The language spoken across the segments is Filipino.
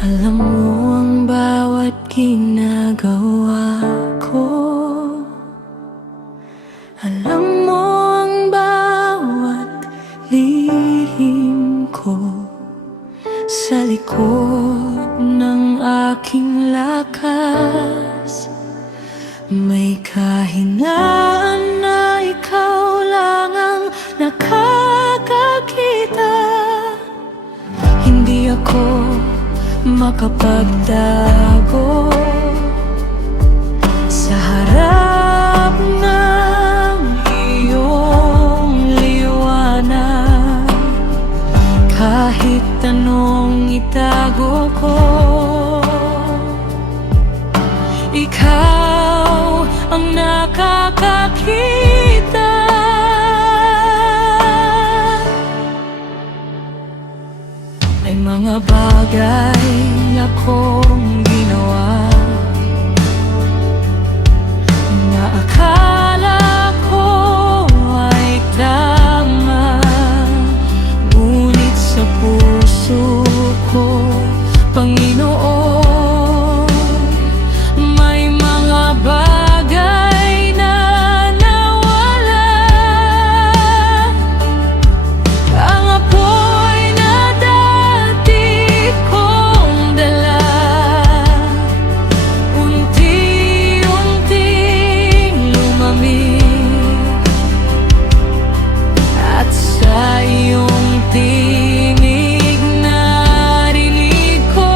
Alam mo ang bawat ginagawa ko. Alam mo ang bawat lihim ko. Sa likod ng aking lakas, may kahinaan na ikaw lang ang nakakakita. Hindi ako makapagtago sa harap ng iyong liwanag. Kahit anong itago ko, ikaw ang nakakakita. May mga bagay akong ginawa na akala ko ay tama, ngunit sa puso ko, Panginoon, may mga bagay na nawala. Ang apoy na dati kong dala, unti-unting lumamig. At sa iyong tinig narinig ko,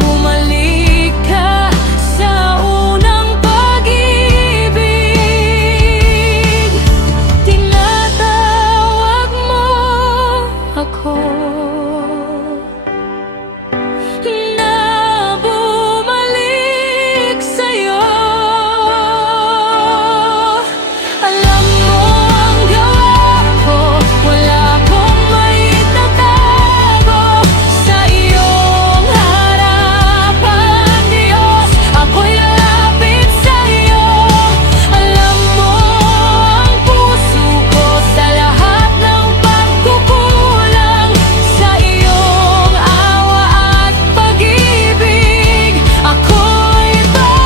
bumalik ka sa unang pag-ibig. Tinatawag mo ako na bumalik sa'yo. Alam mo ang gawa ko, wala akong maitatago. Sa iyong harapan, Diyos, ako'y lalapit sa'yo. Alam mo ang puso ko sa lahat ng pagkukulang. Sa iyong awa at pag-ibig, ako'y babalik.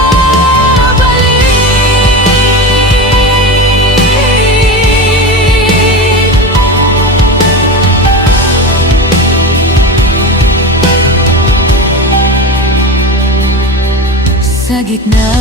Sa gitna